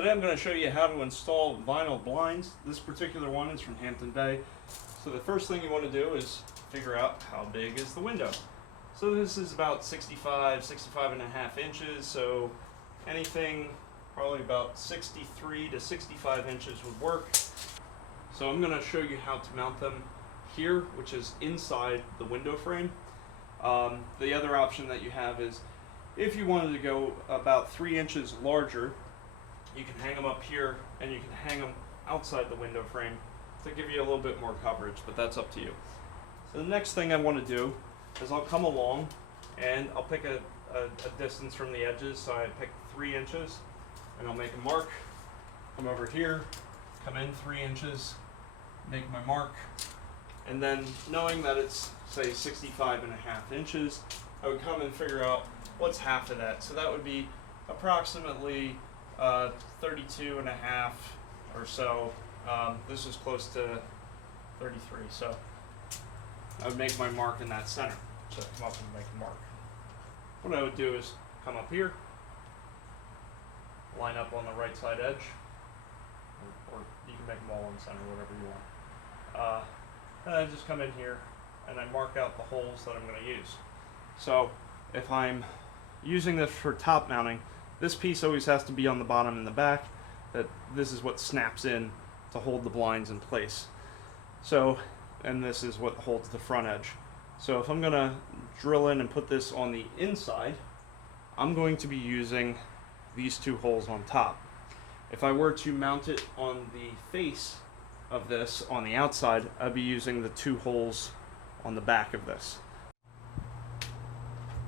Today I'm going to show you how to install vinyl blinds. This particular one is from Hampton. So the first thing you want to do is figure out how big is the window. So this is about 65 and a half inches, so anything probably about 63 to 65 inches would work. So I'm going to show you how to mount them here, which is inside the window frame. The other option that you have is if you wanted to go about 3 inches larger, you can hang them up here and you can hang them outside the window frame to give you a little bit more coverage, but that's up to you. So the next thing I want to do is I'll come along and I'll pick a distance from the edges. So I pick 3 inches and I'll make a mark. Come over here, come in 3 inches, make my mark, and then knowing that it's say 65 and a half inches, I would come and figure out what's half of that. So that would be approximately 32 and a half or so. This is close to 33, so I would make my mark in that center. So come up and make a mark. What I would do is come up here, line up on the right side edge, or you can make them all in the center, whatever you want. And I just come in here and I mark out the holes that I'm going to use. So if I'm using this for top mounting, this piece always has to be on the bottom and the back. This is what snaps in to hold the blinds in place. So, and this is what holds the front edge. So if I'm going to drill in and put this on the inside, I'm going to be using these 2 holes on top. If I were to mount it on the face of this on the outside, I'd be using the 2 holes on the back of this.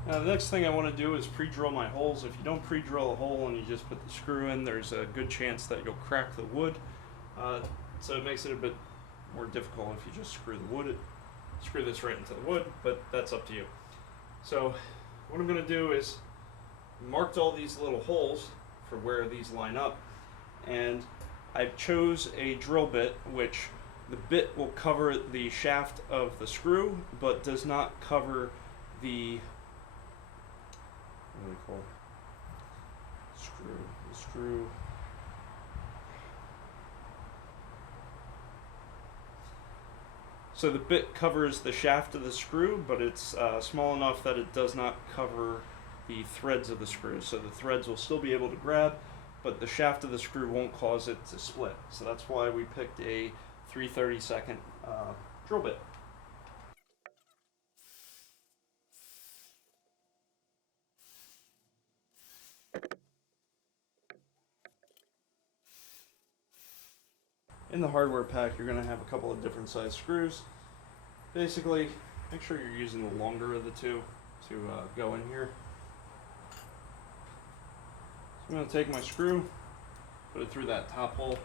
Now the next thing I want to do is pre-drill my holes. If you don't pre-drill a hole and you just put the screw in, there's a good chance that you'll crack the wood. So it makes it a bit more difficult if you just screw this right into the wood, but that's up to you. So what I'm going to do is marked all these little holes for where these line up, and I chose a drill bit, which the bit will cover the shaft of the screw, but does not cover the what do we call it? The screw. So the bit covers the shaft of the screw, but it's small enough that it does not cover the threads of the screw. So the threads will still be able to grab, but the shaft of the screw won't cause it to split. So that's why we picked a 3/32 drill bit. In the hardware pack, you're going to have a couple of different size screws. Basically, make sure you're using the longer of the 2 to go in here. So I'm going to take my screw, put it through that top hole.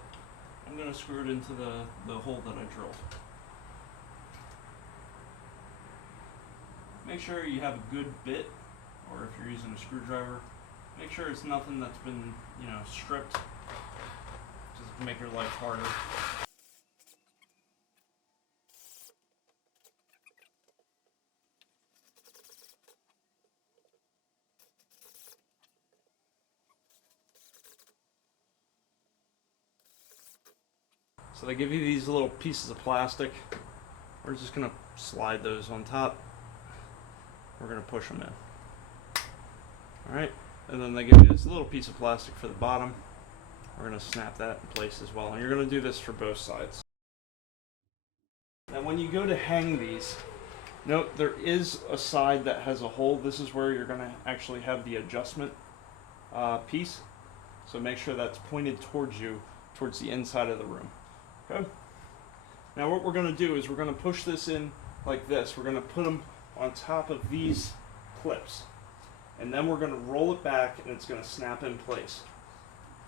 I'm going to screw it into the hole that I drilled. Make sure you have a good bit, or if you're using a screwdriver, make sure it's nothing that's been, stripped. Just make your life harder. So they give you these little pieces of plastic. We're just going to slide those on top. We're going to push them in. Alright, and then they give you this little piece of plastic for the bottom. We're going to snap that in place as well. And you're going to do this for both sides. Now when you go to hang these, note there is a side that has a hole. This is where you're going to actually have the adjustment piece. So make sure that's pointed towards you, towards the inside of the room. Okay. Now what we're going to do is we're going to push this in like this. We're going to put them on top of these clips. And then we're going to roll it back and it's going to snap in place.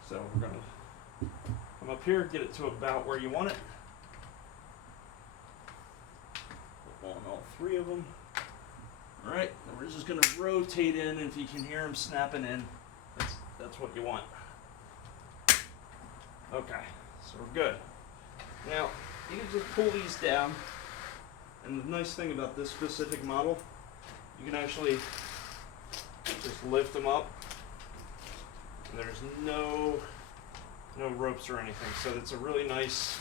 So we're going to come up here, get it to about where you want it. Put on all 3 of them. Alright, and we're just going to rotate in, and if you can hear them snapping in, that's what you want. Okay, so we're good. Now, you can just pull these down, and the nice thing about this specific model, you can actually just lift them up, and there's no ropes or anything. So it's a really nice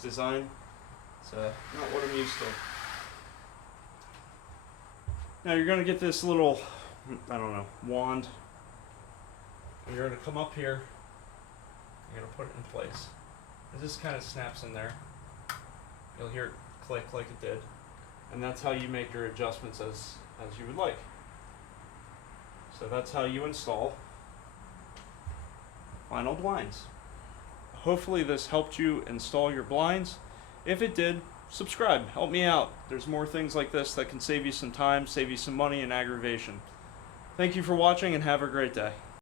design. It's not what I'm used to. Now you're going to get this little, I don't know, wand. And you're going to come up here. You're going to put it in place. It just kind of snaps in there. You'll hear it click like it did. And that's how you make your adjustments as you would like. So that's how you install vinyl blinds. Hopefully this helped you install your blinds. If it did, subscribe. Help me out. There's more things like this that can save you some time, save you some money and aggravation. Thank you for watching and have a great day.